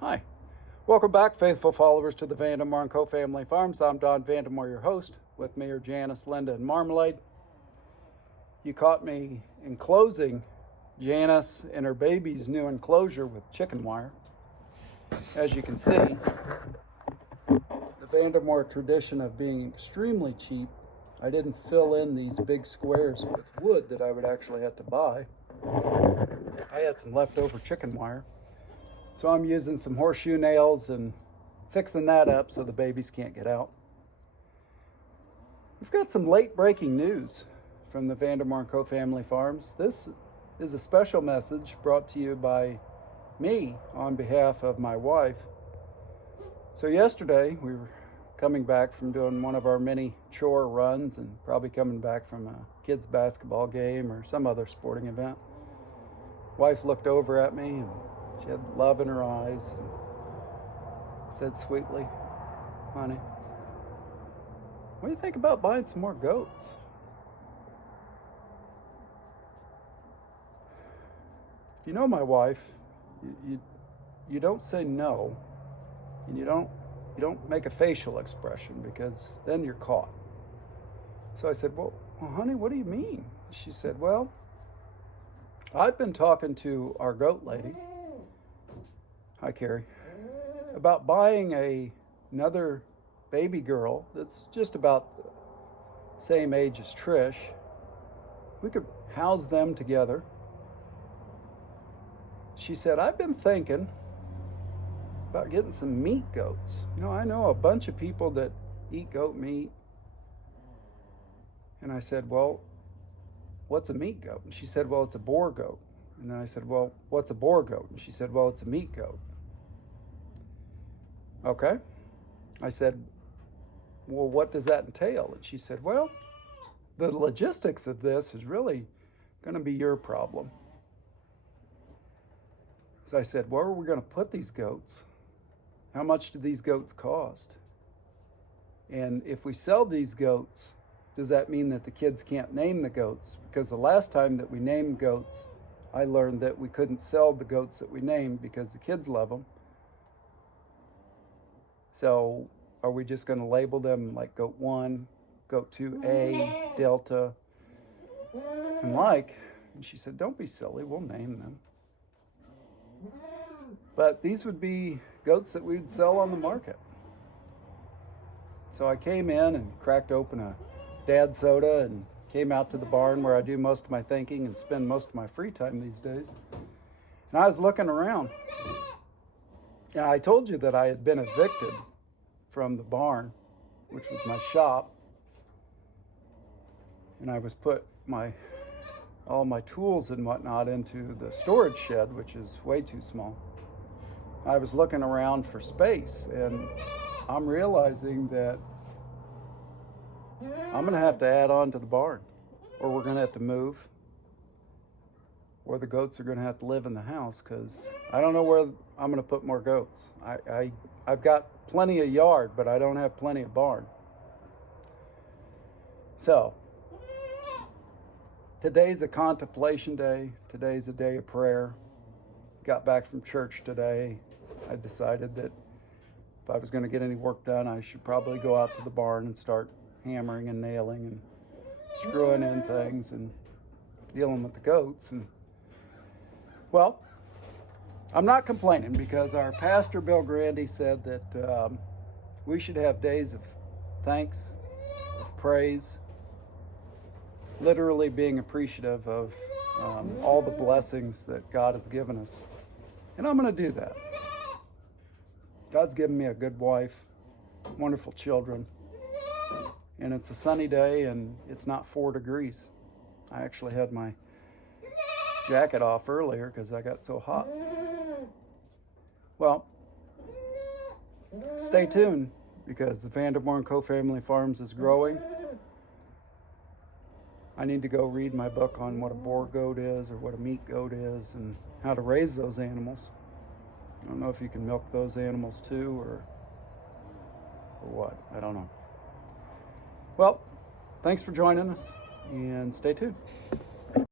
Hi. Welcome back, faithful followers, to the Vandemore & Co. Family Farms. I'm Don Vandemore, your host. With me are Janice, Linda, and Marmalade. You caught me enclosing Janice and her baby's new enclosure with chicken wire. As you can see, the Vandemore tradition of being extremely cheap, I didn't fill in these big squares with wood that I would actually have to buy. I had some leftover chicken wire. So I'm using some horseshoe nails and fixing that up so the babies can't get out. We've got some late breaking news from the Vandemore & Co. Family Farms. This is a special message brought to you by me on behalf of my wife. So yesterday we were coming back from doing one of our many chore runs and probably coming back from a kids' basketball game or some other sporting event. Wife looked over at me and she had love in her eyes and said sweetly, "Honey, what do you think about buying some more goats?" You know my wife, you don't say no, and you don't make a facial expression because then you're caught. So I said, well, honey, what do you mean? She said, well, I've been talking to our goat lady, hi Carrie, about buying another baby girl that's just about the same age as Trish. We could house them together. She said, I've been thinking about getting some meat goats. You know, I know a bunch of people that eat goat meat. And I said, well, what's a meat goat? And she said, well, it's a boar goat. And then I said, well, what's a boar goat? And she said, well, it's a meat goat. Okay. I said, well, what does that entail? And she said, well, the logistics of this is really going to be your problem. So I said, where are we going to put these goats? How much do these goats cost? And if we sell these goats, does that mean that the kids can't name the goats? Because the last time that we named goats, I learned that we couldn't sell the goats that we named because the kids love them. So are we just going to label them like Goat 1, Goat 2A, Delta, and like? And she said, don't be silly, we'll name them. But these would be goats that we'd sell on the market. So I came in and cracked open a dad soda and came out to the barn where I do most of my thinking and spend most of my free time these days. And I was looking around. And I told you that I had been evicted from the barn, which was my shop. And I was put all my tools and whatnot into the storage shed, which is way too small. I was looking around for space, and I'm realizing that I'm going to have to add on to the barn, or we're going to have to move, or the goats are going to have to live in the house because I don't know where I'm going to put more goats. I've got plenty of yard, but I don't have plenty of barn. So today's a contemplation day. Today's a day of prayer. Got back from church today. I decided that if I was going to get any work done, I should probably go out to the barn and start hammering and nailing and screwing in things and dealing with the goats. And well, I'm not complaining because our pastor, Bill Grandy, said that we should have days of thanks, of praise, literally being appreciative of all the blessings that God has given us. And I'm going to do that. God's given me a good wife, wonderful children, and it's a sunny day and it's not 4 degrees. I actually had my jacket off earlier because I got so hot. Well, stay tuned because the Vandemore & Co. Family Farms is growing. I need to go read my book on what a boar goat is or what a meat goat is and how to raise those animals. I don't know if you can milk those animals too or what. I don't know. Well, thanks for joining us and stay tuned.